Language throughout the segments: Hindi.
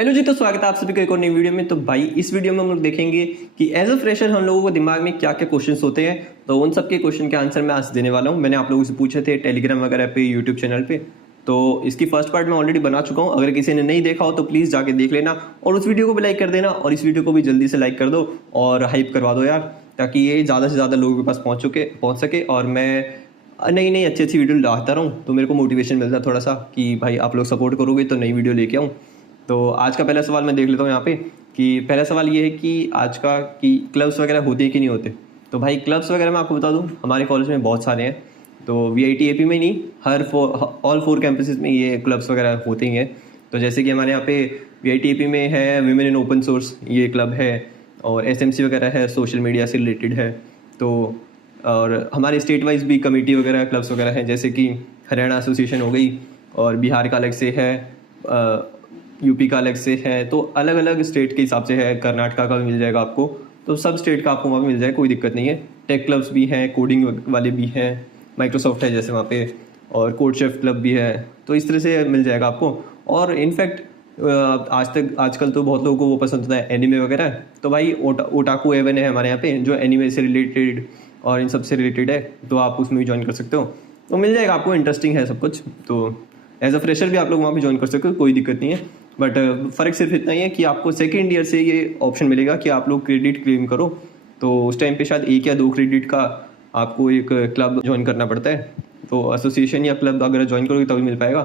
हेलो जी, तो स्वागत है आप सभी का एक और नई वीडियो में। तो भाई इस वीडियो में हम लोग देखेंगे कि एज अ फ्रेशर हम लोगों को दिमाग में क्या क्या क्वेश्चंस होते हैं। तो उन सब के क्वेश्चन के आंसर मैं आज देने वाला हूं। मैंने आप लोगों से पूछे थे टेलीग्राम वगैरह पे, यूट्यूब चैनल पे। तो इसकी फर्स्ट पार्ट मैं ऑलरेडी बना चुका हूँ। अगर किसी ने नहीं देखा हो तो प्लीज़ जाके देख लेना और उस वीडियो को भी लाइक कर देना और इस वीडियो को भी जल्दी से लाइक कर दो और हाइप करवा दो यार, ताकि ये ज़्यादा से ज़्यादा लोगों के पास पहुँच सके और मैं नई नई अच्छी अच्छी वीडियो लाता रहूँ। तो मेरे को मोटिवेशन मिलता है थोड़ा सा कि भाई आप लोग सपोर्ट करोगे तो नई वीडियो लेके आऊँ। तो आज का पहला सवाल मैं देख लेता हूँ यहाँ पे कि पहला सवाल ये है कि आज का कि क्लब्स वगैरह होते हैं कि नहीं होते। तो भाई क्लब्स वगैरह मैं आपको बता दूँ, हमारे कॉलेज में बहुत सारे हैं। तो VIT AP में नहीं, ऑल 4 कैंपसेस में ये क्लब्स वगैरह होते ही हैं। तो जैसे कि हमारे यहाँ पे VIT AP में है विमेन इन ओपन सोर्स, ये क्लब है, और SMC वगैरह है, सोशल मीडिया से रिलेटेड है। तो और हमारे स्टेट वाइज भी कमेटी वगैरह क्लब्स वगैरह हैं, जैसे कि हरियाणा एसोसिएशन हो गई, और बिहार का अलग से है, यूपी का अलग से है। तो अलग अलग स्टेट के हिसाब से है, कर्नाटका का भी मिल जाएगा आपको। तो सब स्टेट का आपको वहाँ मिल जाए, कोई दिक्कत नहीं है। टेक क्लब्स भी हैं, कोडिंग वाले भी हैं, माइक्रोसॉफ्ट है जैसे वहाँ पे, और कोड शेफ क्लब भी है। तो इस तरह से मिल जाएगा आपको। और इनफैक्ट आजकल तो बहुत लोगों को वो पसंद होता है एनिमे वगैरह। तो भाई ओटाकू एवन है हमारे यहाँ पे, जो एनिमे से रिलेटेड और इन सब से रिलेटेड है। तो आप उसमें भी ज्वाइन कर सकते हो, तो मिल जाएगा आपको। इंटरेस्टिंग है सब कुछ। तो एज अ फ्रेशर भी आप लोग वहाँ पे ज्वाइन कर सकते हो, कोई दिक्कत नहीं है। बट फ़र्क सिर्फ इतना ही है कि आपको सेकेंड ईयर से ये ऑप्शन मिलेगा कि आप लोग क्रेडिट क्लेम करो। तो उस टाइम पे शायद 1 या 2 क्रेडिट का आपको एक क्लब ज्वाइन करना पड़ता है। तो एसोसिएशन या क्लब अगर ज्वाइन करोगे तभी मिल पाएगा।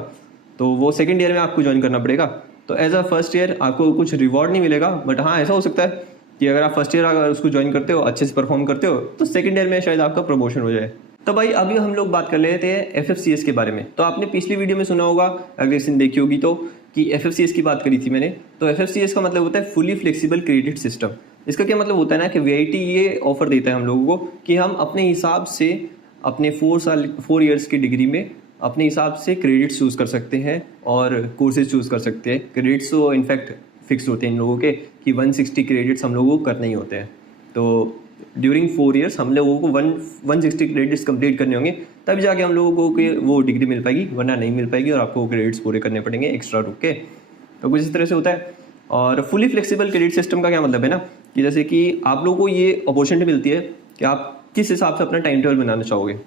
तो वो सेकेंड ईयर में आपको ज्वाइन करना पड़ेगा। तो एज अ फर्स्ट ईयर आपको कुछ रिवॉर्ड नहीं मिलेगा, बट हाँ ऐसा हो सकता है कि अगर आप फर्स्ट ईयर अगर उसको ज्वाइन करते हो, अच्छे से परफॉर्म करते हो, तो सेकेंड ईयर में शायद आपका प्रमोशन हो जाए। तो भाई अभी हम लोग बात कर लेते हैं FFCS के बारे में। तो आपने पिछली वीडियो में सुना होगा, अगर किसी ने देखी होगी तो, कि FFCS की बात करी थी मैंने। तो FFCS का मतलब होता है फुली फ्लेक्सिबल क्रेडिट सिस्टम। इसका क्या मतलब होता है ना कि VIT ये ऑफर देता है हम लोगों को कि हम अपने हिसाब से अपने 4 ईयर्स की डिग्री में अपने हिसाब से क्रेडिट्स चूज़ कर सकते हैं और कोर्सेज चूज़ कर सकते हैं। क्रेडिट्स तो इनफैक्ट फिक्स होते हैं इन लोगों के कि 160 क्रेडिट्स हम लोगों को करने ही होते हैं। तो ड्यूरिंग 4 ईयर्स हम लोगों को 160 क्रेडिट्स कंप्लीट करने होंगे, तब जाके हम लोगों को वो डिग्री मिल पाएगी, वरना नहीं मिल पाएगी और आपको क्रेडिट्स पूरे करने पड़ेंगे एक्स्ट्रा रुक के। तो कुछ इस तरह से होता है। और फुली फ्लेक्सिबल क्रेडिट सिस्टम का क्या मतलब है ना, कि जैसे कि आप लोगों को ये अपॉर्चुनिटी मिलती है कि आप किस हिसाब से अपना टाइम टेबल बनाना चाहोगे।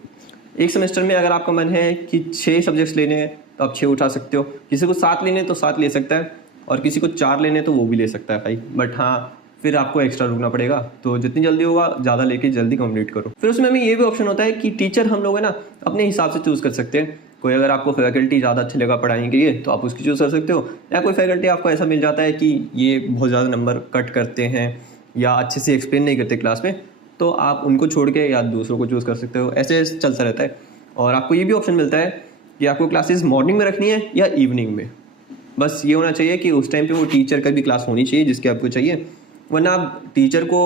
एक सेमेस्टर में अगर आपका मन है कि 6 सब्जेक्ट्स लेने हैं तो आप 6 उठा सकते हो, किसी को 7 लेने तो 7 ले सकता है, और किसी को 4 लेने तो वो भी ले सकता है भाई। बट हाँ, फिर आपको एक्स्ट्रा रुकना पड़ेगा। तो जितनी जल्दी होगा ज़्यादा लेके जल्दी कंप्लीट करो। फिर उसमें हमें ये भी ऑप्शन होता है कि टीचर हम लोग है ना अपने हिसाब से चूज़ कर सकते हैं। कोई अगर आपको फैकल्टी ज़्यादा अच्छा लगा पढ़ाने के लिए तो आप उसकी चूज़ कर सकते हो, या कोई फैकल्टी आपको ऐसा मिल जाता है कि ये बहुत ज़्यादा नंबर कट करते हैं या अच्छे से एक्सप्लेन नहीं करते क्लास में, तो आप उनको छोड़ के या दूसरों को चूज़ कर सकते हो। ऐसे चलता रहता है। और आपको ये भी ऑप्शन मिलता है कि आपको क्लासेस मॉर्निंग में रखनी है या इवनिंग में। बस ये होना चाहिए कि उस टाइम पे वो टीचर का भी क्लास होनी चाहिए जिसकी आपको चाहिए, वरना आप टीचर को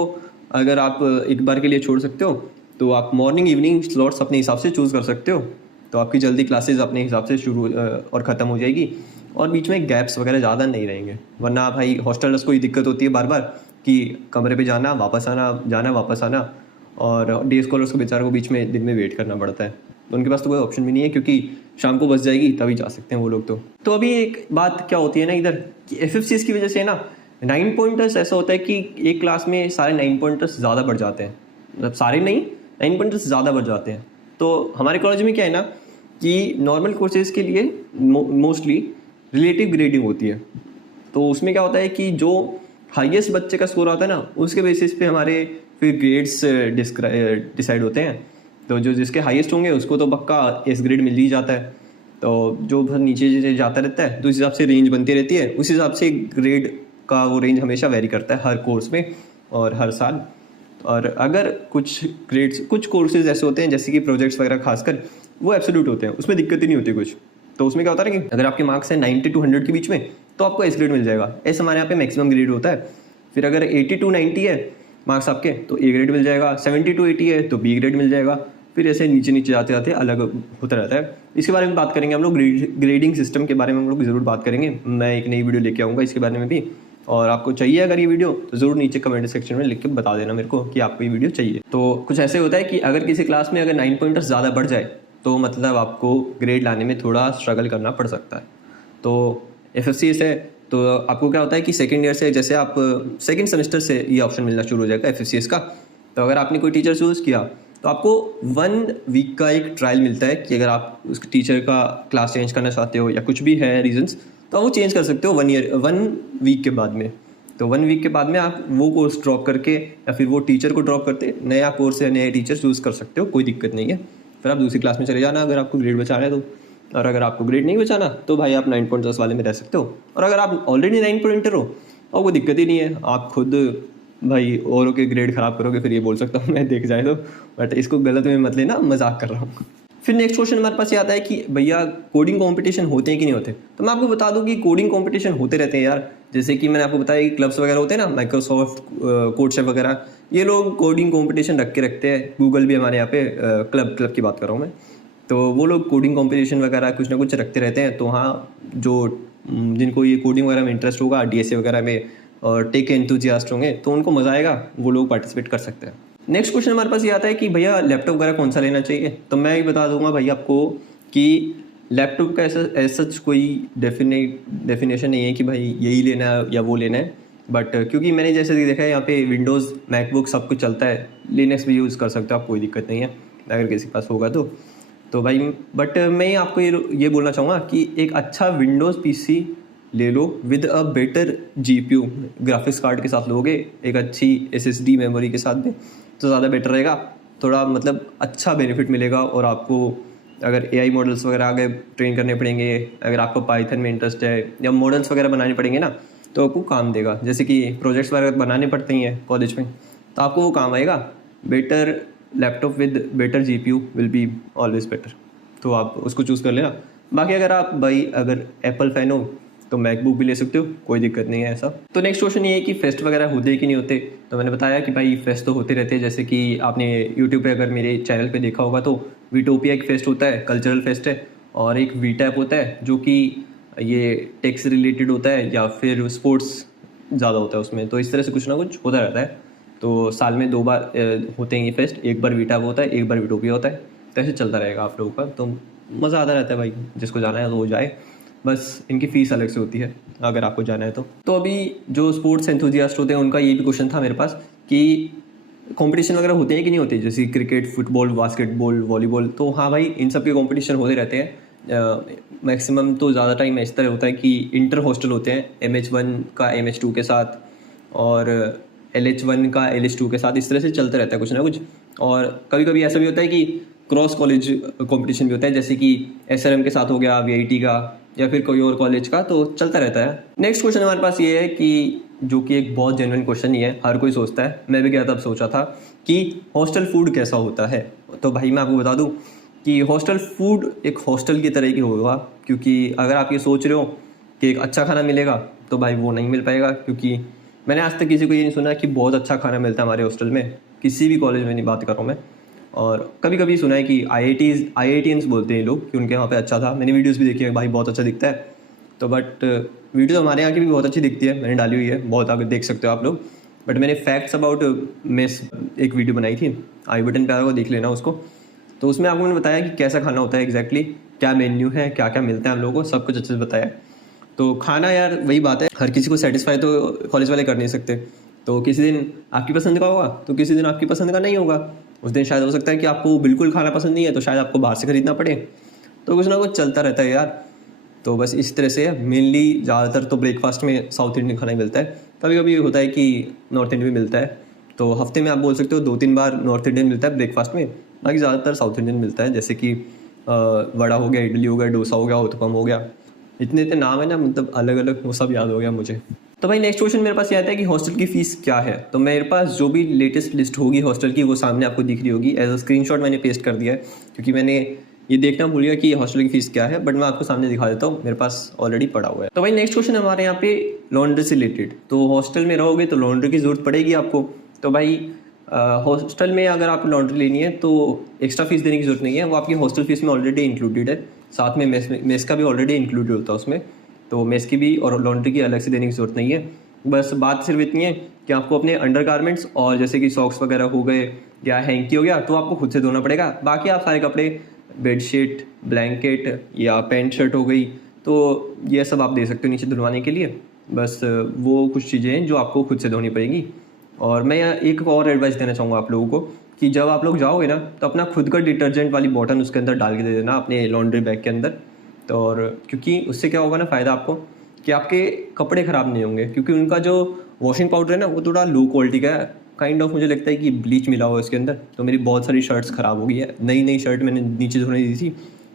अगर आप एक बार के लिए छोड़ सकते हो तो आप मॉर्निंग इवनिंग स्लॉट्स अपने हिसाब से चूज़ कर सकते हो। तो आपकी जल्दी क्लासेस अपने हिसाब से शुरू और ख़त्म हो जाएगी, और बीच में गैप्स वगैरह ज़्यादा नहीं रहेंगे। वरना भाई हॉस्टलर्स को ही दिक्कत होती है बार बार कि कमरे पे जाना वापस आना, जाना वापस आना, और डे स्कॉलर्स को बेचारों को बीच में दिन में वेट करना पड़ता है। तो उनके पास तो कोई ऑप्शन भी नहीं है, क्योंकि शाम को बस जाएगी तभी जा सकते हैं वो लोग। तो अभी एक बात क्या होती है ना इधर, कि FFCS की वजह से ना 9 पॉइंटर्स ऐसा होता है कि एक क्लास में सारे 9 पॉइंटर्स ज़्यादा बढ़ जाते हैं। मतलब सारे नहीं, 9 पॉइंटर्स ज़्यादा बढ़ जाते हैं। तो हमारे कॉलेज में क्या है ना कि नॉर्मल कोर्सेज के लिए मोस्टली रिलेटिव ग्रेडिंग होती है। तो उसमें क्या होता है कि जो हाईएस्ट बच्चे का स्कोर आता है ना, उसके बेसिस पे हमारे फिर ग्रेड्स डिसाइड होते हैं। तो जो जिसके हाईएस्ट होंगे उसको तो पक्का S ग्रेड मिल ही जाता है। तो जो नीचे जाता रहता है तो उस हिसाब से रेंज बनती रहती है। उस हिसाब से ग्रेड का वो रेंज हमेशा वेरी करता है हर कोर्स में और हर साल। और अगर कुछ कोर्सेज ऐसे होते हैं जैसे कि प्रोजेक्ट्स वगैरह खासकर, वो एब्सोल्यूट होते हैं, उसमें दिक्कत ही नहीं होती कुछ। तो उसमें क्या होता है कि अगर आपके मार्क्स हैं 90 to 100 के बीच में तो आपको S ग्रेड मिल जाएगा। ऐसे हमारे यहाँ पे मैक्सिमम ग्रेड होता है। फिर अगर 80 to 90 है मार्क्स आपके तो A ग्रेड मिल जाएगा, 70 to 80 है तो B ग्रेड मिल जाएगा। फिर ऐसे नीचे नीचे जाते जाते अलग होता रहता है। इसके बारे में बात करेंगे हम लोग, ग्रेडिंग सिस्टम के बारे में हम लोग ज़रूर बात करेंगे। मैं एक नई वीडियो लेके आऊँगा इसके बारे में भी। और आपको चाहिए अगर ये वीडियो तो ज़रूर नीचे कमेंट सेक्शन में लिख के बता देना मेरे को कि आपको ये वीडियो चाहिए। तो कुछ ऐसे होता है कि अगर किसी क्लास में अगर 9 पॉइंटर्स ज़्यादा बढ़ जाए तो मतलब आपको ग्रेड लाने में थोड़ा स्ट्रगल करना पड़ सकता है। तो FFCS है तो आपको क्या होता है कि सेकेंड ईयर से जैसे आप सेकेंड सेमेस्टर से ये ऑप्शन मिलना शुरू हो जाएगा FFCS का। तो अगर आपने कोई टीचर चूज़ किया तो आपको 1 वीक का एक ट्रायल मिलता है कि अगर आप उस टीचर का क्लास चेंज करना चाहते हो या कुछ भी है रीजंस, तो आप वो चेंज कर सकते हो 1 वीक के बाद में। तो 1 वीक के बाद में आप वो कोर्स ड्रॉप करके या फिर वो टीचर को ड्रॉप करते नया कोर्स या नए टीचर चूज़ कर सकते हो, कोई दिक्कत नहीं है। फिर आप दूसरी क्लास में चले जाना अगर आपको ग्रेड बचाना है तो। और अगर आपको ग्रेड नहीं बचाना तो भाई आप 9.10 वाले में रह सकते हो। और अगर आप ऑलरेडी 9.0 हो और कोई दिक्कत ही नहीं है, आप खुद भाई औरों के ग्रेड ख़राब करोगे फिर ये बोल सकता हूँ मैं, देख जाए तो। बट इसको गलत में मत लेना, मजाक कर रहा हूँ। फिर नेक्स्ट क्वेश्चन हमारे पास ये आता है कि भैया कोडिंग कंपटीशन होते हैं कि नहीं होते। तो मैं आपको बता दूं कि कोडिंग कंपटीशन होते रहते हैं यार। जैसे कि मैंने आपको बताया कि क्लब्स वगैरह होते हैं ना, माइक्रोसॉफ्ट, कोडशेफ वगैरह, ये लोग कोडिंग कंपटीशन रखते हैं। गूगल भी हमारे यहाँ पे क्लब की बात कर रहा हूँ मैं। तो वो लोग कोडिंग कंपटीशन वगैरह कुछ ना कुछ रखते रहते हैं। तो हाँ, जो जिनको ये कोडिंग वगैरह में इंटरेस्ट होगा, DSA वगैरह में, और टेक एंथुजियास्ट होंगे तो उनको मज़ा आएगा, वो लोग पार्टिसिपेट कर सकते हैं। नेक्स्ट क्वेश्चन हमारे पास ये आता है कि भैया लैपटॉप वगैरह कौन सा लेना चाहिए। तो मैं ये बता दूंगा भाई आपको कि लैपटॉप का ऐसा सच कोई डेफिनेशन नहीं है कि भाई यही लेना है या वो लेना है। बट क्योंकि मैंने जैसे कि देखा है यहाँ पे विंडोज़, मैकबुक सब कुछ चलता है, लिनक्स भी यूज़ कर सकते हो आप, कोई दिक्कत नहीं है अगर किसी के पास होगा तो भाई। बट मैं आपको ये बोलना चाहूँगा कि एक अच्छा विंडोज़ PC ले लो with a better GPU, graphics card के साथ लोगे, एक अच्छी SSD मेमोरी के साथ में, तो ज़्यादा बेटर रहेगा। थोड़ा मतलब अच्छा बेनिफिट मिलेगा। और आपको अगर AI मॉडल्स वगैरह आगे ट्रेन करने पड़ेंगे, अगर आपको पाइथन में इंटरेस्ट है या मॉडल्स वगैरह बनाने पड़ेंगे ना, तो आपको काम देगा। जैसे कि प्रोजेक्ट्स वगैरह बनाने पड़ते हैं कॉलेज में, तो आपको वो काम आएगा। Better laptop with better GPU will be always better, तो आप उसको चूज़ कर लेना। बाकी अगर आप भाई अगर एप्पल फैन हो तो मैकबुक भी ले सकते हो, कोई दिक्कत नहीं है ऐसा। तो नेक्स्ट क्वेश्चन ये है कि फेस्ट वगैरह होते हैं कि नहीं होते। तो मैंने बताया कि भाई फेस्ट तो होते रहते हैं। जैसे कि आपने यूट्यूब पे अगर मेरे चैनल पे देखा होगा तो वीटोपिया एक फेस्ट होता है, कल्चरल फेस्ट है। और एक वीटैप होता है जो कि ये टेक से रिलेटेड होता है या फिर स्पोर्ट्स ज़्यादा होता है उसमें। तो इस तरह से कुछ ना कुछ होता रहता है। तो साल में 2 बार होते हैं ये फेस्ट, एक बार वीटैप होता है, एक बार वीटोपिया होता है। तो ऐसे चलता रहेगा आप लोगों का, तो मज़ा आता रहता है भाई। जिसको जाना है तो वो जाए, बस इनकी फ़ीस अलग से होती है अगर आपको जाना है तो अभी जो स्पोर्ट्स एंथुजियास्ट होते हैं उनका ये भी क्वेश्चन था मेरे पास कि कंपटीशन वगैरह होते हैं कि नहीं होते, जैसे क्रिकेट, फुटबॉल, बास्केटबॉल, वॉलीबॉल। तो हाँ भाई, इन सब के कंपटीशन होते रहते हैं। मैक्सिमम तो ज़्यादा टाइम इस तरह होता है कि इंटर हॉस्टल होते हैं, MH1 का MH2 के साथ और LH1 का LH2 के साथ, इस तरह से चलता रहता है कुछ ना कुछ। और कभी कभी ऐसा भी होता है कि क्रॉस कॉलेज कंपटीशन भी होता है, जैसे कि SRM के साथ हो गया, VIT का, या फिर कोई और कॉलेज का, तो चलता रहता है। नेक्स्ट क्वेश्चन हमारे पास ये है कि जो कि एक बहुत जेन्युइन क्वेश्चन ही है, हर कोई सोचता है, मैं भी क्या तब सोचा था कि हॉस्टल फूड कैसा होता है। तो भाई मैं आपको बता दूं कि हॉस्टल फूड एक हॉस्टल की तरह ही होगा। क्योंकि अगर आप ये सोच रहे हो कि एक अच्छा खाना मिलेगा तो भाई वो नहीं मिल पाएगा। क्योंकि मैंने आज तक किसी को ये नहीं सुना कि बहुत अच्छा खाना मिलता है हमारे हॉस्टल में, किसी भी कॉलेज में नहीं बात कर रहा हूँ मैं। और कभी कभी सुना है कि IITians बोलते हैं लोग कि उनके वहाँ पे अच्छा था। मैंने वीडियोस भी देखी है, भाई बहुत अच्छा दिखता है। तो बट वीडियो तो हमारे यहाँ की भी बहुत अच्छी दिखती है, मैंने डाली हुई है, बहुत आगे देख सकते हो आप लोग। बट मैंने फैक्ट्स अबाउट मेस एक वीडियो बनाई थी, आई बटन पे आएगा, देख लेना उसको। तो उसमें आपको मैंने बताया कि कैसा खाना होता है एग्जैक्टली, क्या मेन्यू है, क्या क्या मिलता है हम लोगों को, सब कुछ अच्छे से बताया। तो खाना यार वही बात है, हर किसी को सेटिस्फाई तो कॉलेज वाले कर नहीं सकते। तो किसी दिन आपकी पसंद का होगा तो किसी दिन आपकी पसंद का नहीं होगा। उस दिन शायद हो सकता है कि आपको बिल्कुल खाना पसंद नहीं है, तो शायद आपको बाहर से खरीदना पड़े। तो कुछ ना कुछ चलता रहता है यार। तो बस इस तरह से मेनली ज़्यादातर तो ब्रेकफास्ट में साउथ इंडियन खाना ही मिलता है। कभी कभी होता है कि नॉर्थ इंडियन भी मिलता है। तो हफ्ते में आप बोल सकते हो 2-3 बार नॉर्थ इंडियन मिलता है ब्रेकफास्ट में, बाकी ज़्यादातर साउथ इंडियन मिलता है। जैसे कि वड़ा हो गया, इडली हो गया, डोसा हो गया, उत्पम हो गया, इतने इतने नाम है ना, मतलब अलग अलग, वो सब याद हो गया मुझे। तो भाई नेक्स्ट क्वेश्चन मेरे पास ये आता है कि हॉस्टल की फ़ीस क्या है। तो मेरे पास जो भी लेटेस्ट लिस्ट होगी हॉस्टल की वो सामने आपको दिख रही होगी। एज अ स्क्रीनशॉट मैंने पेस्ट कर दिया है क्योंकि मैंने ये देखना भूल गया कि हॉस्टल की फ़ीस क्या है। बट मैं आपको सामने दिखा देता हूँ, मेरे पास ऑलरेडी पड़ा हुआ है। तो भाई नेक्स्ट क्वेश्चन हमारे यहाँ पे लॉन्ड्री से रिलेटेड। तो हॉस्टल में रहोगे तो लॉन्ड्री की ज़रूरत पड़ेगी आपको। तो भाई हॉस्टल में अगर आपको लॉन्ड्री लेनी है तो एक्स्ट्रा फीस देने की ज़रूरत नहीं है, वो आपकी हॉस्टल फीस में ऑलरेडी इंक्लूडेड है। साथ में मेस का भी ऑलरेडी इंक्लूडेड होता है उसमें। तो मेस की भी और लॉन्ड्री की अलग से देने की ज़रूरत नहीं है। बस बात सिर्फ इतनी है कि आपको अपने अंडरगारमेंट्स और जैसे कि सॉक्स वगैरह हो गए या हैंकी हो गया तो आपको खुद से धोना पड़ेगा। बाकी आप सारे कपड़े, बेडशीट, ब्लैंकेट या पैंट शर्ट हो गई, तो ये सब आप दे सकते हो नीचे धुलवाने के लिए। बस वो कुछ चीज़ें हैं जो आपको खुद से धोनी पड़ेगी। और मैं एक और एडवाइस देना चाहूँगा आप लोगों को कि जब आप लोग जाओगे ना तो अपना खुद का डिटर्जेंट वाली बॉटल उसके अंदर डाल के दे देना अपने लॉन्ड्री बैग के अंदर। तो और क्योंकि उससे क्या होगा ना फ़ायदा आपको कि आपके कपड़े ख़राब नहीं होंगे, क्योंकि उनका जो वॉशिंग पाउडर है ना वो थोड़ा लो क्वालिटी का है, काइंड ऑफ मुझे लगता है कि ब्लीच मिला हुआ है उसके अंदर। तो मेरी बहुत सारी शर्ट्स ख़राब हो गई है, नई नई शर्ट मैंने नीचे धोने दी थी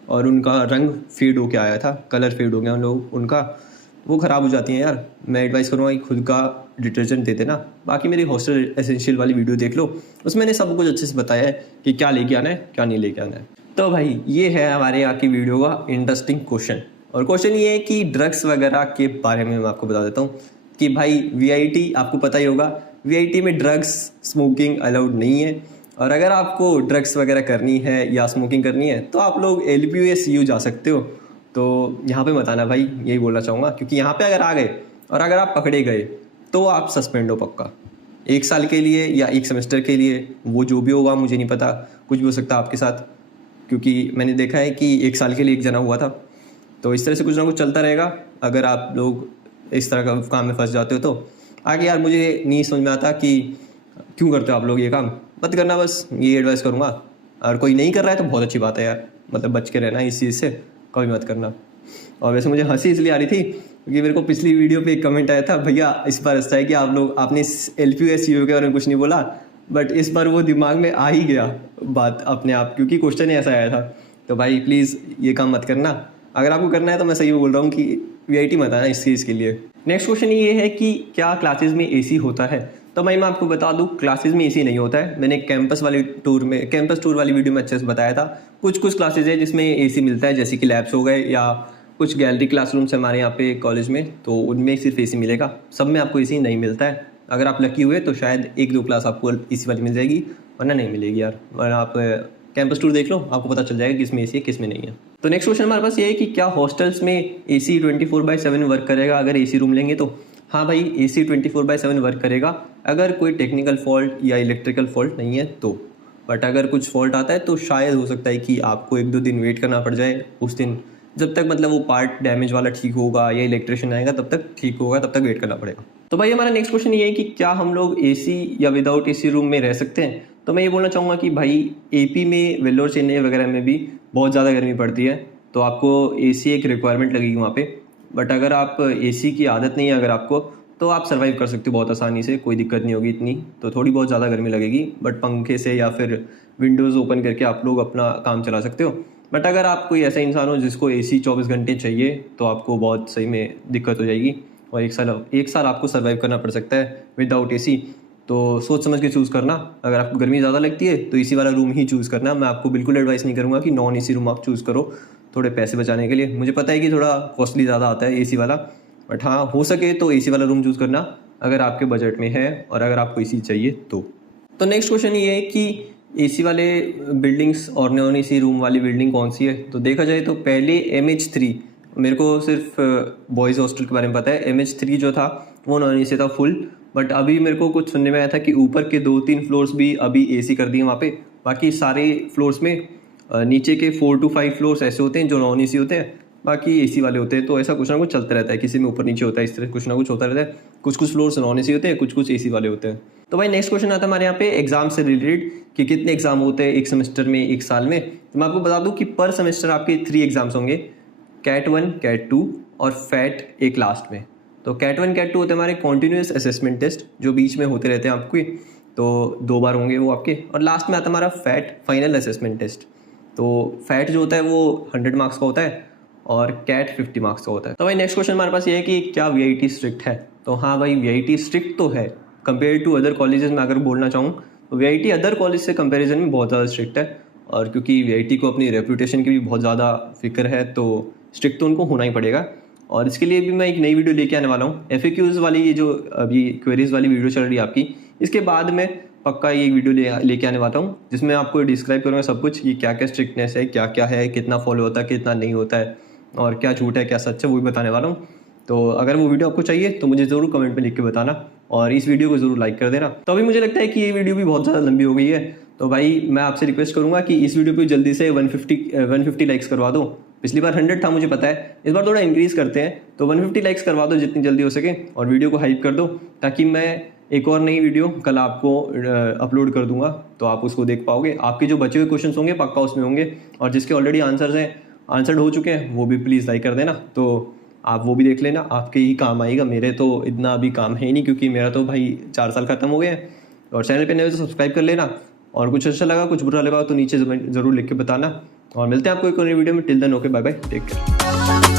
और उनका रंग फेड होके आया था, कलर फेड हो गया उन लोग उनका, वो ख़राब हो जाती हैं यार। मैं एडवाइस करूँगा कि खुद का डिटर्जेंट दे देना। बाकी मेरी हॉस्टल एसेंशियल वाली वीडियो देख लो, उसमें मैंने सब कुछ अच्छे से बताया है कि क्या लेके आना है क्या नहीं लेके आना है। तो भाई ये है हमारे यहाँ की वीडियो का इंटरेस्टिंग क्वेश्चन। और क्वेश्चन ये है कि ड्रग्स वगैरह के बारे में मैं आपको बता देता हूँ कि भाई वीआईटी आपको पता ही होगा, वीआईटी में ड्रग्स स्मोकिंग अलाउड नहीं है। और अगर आपको ड्रग्स वगैरह करनी है या स्मोकिंग करनी है तो आप लोग LPUSU जा सकते हो। तो यहाँ पे मत आना भाई, यही बोलना चाहूँगा, क्योंकि यहाँ पे अगर आ गए और अगर आप पकड़े गए तो आप सस्पेंड हो पक्का, 1 साल के लिए या 1 सेमेस्टर के लिए। वो जो भी होगा मुझे नहीं पता, कुछ भी हो सकता है आपके साथ, क्योंकि मैंने देखा है कि 1 साल के लिए एक जना हुआ था। तो इस तरह से कुछ ना कुछ चलता रहेगा अगर आप लोग इस तरह का काम में फंस जाते हो तो। आगे यार मुझे नहीं समझ में आता कि क्यों करते हो आप लोग ये काम, मत करना, बस ये एडवाइस करूँगा। और कोई नहीं कर रहा है तो बहुत अच्छी बात है यार, मतलब बच के रहना इस चीज़ से, कभी मत करना। और वैसे मुझे हंसी इसलिए आ रही थी क्योंकि मेरे को पिछली वीडियो पे एक कमेंट आया था, भैया इस बार ऐसा है कि आपने LPUSU के बारे में कुछ नहीं बोला, बट इस बार वो दिमाग में आ ही गया बात अपने आप, क्योंकि क्वेश्चन ही ऐसा आया था। तो भाई प्लीज़ ये काम मत करना, अगर आपको करना है तो मैं सही बोल रहा हूँ कि वीआईटी मत आना इस चीज़ के लिए। नेक्स्ट क्वेश्चन ये है कि क्या क्लासेस में एसी होता है। तो भाई मैं आपको बता दूं, क्लासेस में एसी नहीं होता है। मैंने कैंपस टूर वाली वीडियो में अच्छे से बताया था। कुछ क्लासेज है जिसमें एसी मिलता है, जैसे कि लैब्स हो गए या कुछ गैलरी क्लासरूम्स हमारे यहाँ पे कॉलेज में, तो उनमें सिर्फ एसी मिलेगा, सब में आपको एसी नहीं मिलता है। अगर आप लकी हुए तो शायद 1-2 क्लास आपको एसी वाली मिल जाएगी, वरना नहीं मिलेगी यार। और आप कैंपस टूर देख लो, आपको पता चल जाएगा किसमें एसी है किसमें नहीं है। तो नेक्स्ट क्वेश्चन हमारे पास ये है कि क्या हॉस्टल्स में एसी 24/7 वर्क करेगा अगर एसी रूम लेंगे तो। हाँ भाई, एसी 24/7 वर्क करेगा अगर कोई टेक्निकल फॉल्ट या इलेक्ट्रिकल फॉल्ट नहीं है तो। बट अगर कुछ फॉल्ट आता है तो शायद हो सकता है कि आपको 1-2 दिन वेट करना पड़ जाए उस दिन, जब तक मतलब वो पार्ट डैमेज वाला ठीक होगा या इलेक्ट्रिशियन आएगा तब तक ठीक होगा, तब तक वेट करना पड़ेगा। तो भाई हमारा नेक्स्ट क्वेश्चन ये है कि क्या हम लोग एसी या विदाउट एसी रूम में रह सकते हैं। तो मैं ये बोलना चाहूँगा कि भाई AP में, वेल्लोर, चेन्नई वगैरह में भी बहुत ज़्यादा गर्मी पड़ती है, तो आपको एसी एक रिक्वायरमेंट लगेगी वहाँ पे। बट अगर आप एसी की आदत नहीं है अगर आपको, तो आप सर्वाइव कर सकते हो बहुत आसानी से, कोई दिक्कत नहीं होगी इतनी। तो थोड़ी बहुत ज़्यादा गर्मी लगेगी, बट पंखे से या फिर विंडोज़ ओपन करके आप लोग अपना काम चला सकते हो। बट अगर आप कोई ऐसा इंसान हो जिसको एसी 24 घंटे चाहिए तो आपको बहुत सही में दिक्कत हो जाएगी और 1 साल आपको सर्वाइव करना पड़ सकता है विदाउट एसी। तो सोच समझ के चूज़ करना। अगर आपको गर्मी ज़्यादा लगती है तो एसी वाला रूम ही चूज़ करना। मैं आपको बिल्कुल एडवाइस नहीं करूँगा कि नॉन एसी रूम आप चूज़ करो थोड़े पैसे बचाने के लिए। मुझे पता है कि थोड़ा कॉस्टली ज़्यादा आता है एसी वाला, बट हाँ हो सके तो एसी वाला रूम चूज़ करना अगर आपके बजट में है और अगर आपको एसी चाहिए तो नेक्स्ट क्वेश्चन ये है कि एसी वाले बिल्डिंग्स और नॉन एसी रूम वाली बिल्डिंग कौन सी है। तो देखा जाए तो पहले MH3, मेरे को सिर्फ बॉयज़ हॉस्टल के बारे में पता है, MH3 जो था वो नॉन एसी था फुल। बट अभी मेरे को कुछ सुनने में आया था कि ऊपर के 2-3 फ्लोर्स भी अभी एसी कर दिए वहाँ पे। बाकी सारे फ्लोर्स में नीचे के 4 to 5 फ्लोर्स ऐसे होते हैं जो नॉन एसी होते हैं, बाकी एसी वाले होते हैं। तो ऐसा कुछ ना कुछ चलता रहता है, किसी में ऊपर नीचे होता है, इस तरह कुछ ना कुछ होता रहता है। कुछ फ्लोर्स नॉन एसी होते हैं, कुछ एसी वाले होते हैं। तो भाई नेक्स्ट क्वेश्चन आता है हमारे यहाँ पे एग्जाम से रिलेटेड कि कितने एग्जाम होते हैं एक सेमेस्टर में, 1 साल में। तो मैं आपको बता दूं कि पर सेमेस्टर आपके 3 एग्जाम्स होंगे, CAT 1, CAT 2 और FAT एक लास्ट में। तो CAT 1, CAT 2 होते हैं हमारे कॉन्टिन्यूस असेसमेंट टेस्ट जो बीच में होते रहते हैं आपके, तो 2 बार होंगे वो आपके। और लास्ट में आता है हमारा FAT फाइनल असेसमेंट टेस्ट। तो FAT जो होता है वो 100 मार्क्स का होता है और CAT 50 मार्क्स का होता है। तो भाई नेक्स्ट क्वेश्चन हमारे पास ये है कि क्या VIT स्ट्रिक्ट है। तो हाँ भाई VIT स्ट्रिक्ट तो है कंपेयर टू अदर कॉलेजेस में। अगर बोलना चाहूँ तो VIT अदर कॉलेज से कंपैरिजन में बहुत ज़्यादा स्ट्रिक्ट है। और क्योंकि VIT को अपनी रेपुटेशन की भी बहुत ज़्यादा फिक्र है तो स्ट्रिक्ट तो उनको होना ही पड़ेगा। और इसके लिए भी मैं एक नई वीडियो लेके आने वाला हूँ, FAQs वाली, ये जो अभी क्वेरीज वाली वीडियो चल रही है आपकी, इसके बाद में पक्का ये वीडियो लेके आने वाला हूँ जिसमें आपको डिस्क्राइब करूँगा सब कुछ कि क्या क्या स्ट्रिक्टनेस है, क्या क्या है, कितना फॉलो होता है, कितना नहीं होता है, और क्या झूठ है क्या सच है वो भी बताने वाला हूँ। तो अगर वो वीडियो आपको चाहिए तो मुझे ज़रूर कमेंट में लिख के बताना और इस वीडियो को ज़रूर लाइक कर देना। तो अभी मुझे लगता है कि ये वीडियो भी बहुत ज़्यादा लंबी हो गई है, तो भाई मैं आपसे रिक्वेस्ट करूँगा कि इस वीडियो को जल्दी से 150 लाइक्स करवा दो पिछली बार 100 था मुझे पता है, इस बार थोड़ा इंक्रीज़ करते हैं। तो 150 लाइक्स करवा दो जितनी जल्दी हो सके और वीडियो को हाइप कर दो, ताकि मैं एक और नई वीडियो कल आपको अपलोड कर दूंगा, तो आप उसको देख पाओगे। आपके जो बचे हुए क्वेश्चन होंगे पक्का उसमें होंगे, और जिसके ऑलरेडी आंसर्ड हो चुके हैं वो भी प्लीज़ लाइक कर देना। तो आप वो भी देख लेना, आपके ही काम आएगा। मेरे तो इतना अभी काम है ही नहीं, क्योंकि मेरा तो भाई 4 साल खत्म हो गए हैं। और चैनल पे नए तो सब्सक्राइब कर लेना, और कुछ अच्छा लगा कुछ बुरा लगा तो नीचे ज़रूर लिख के बताना। और मिलते हैं आपको एक और नई वीडियो में। Till then okay, bye bye, take care.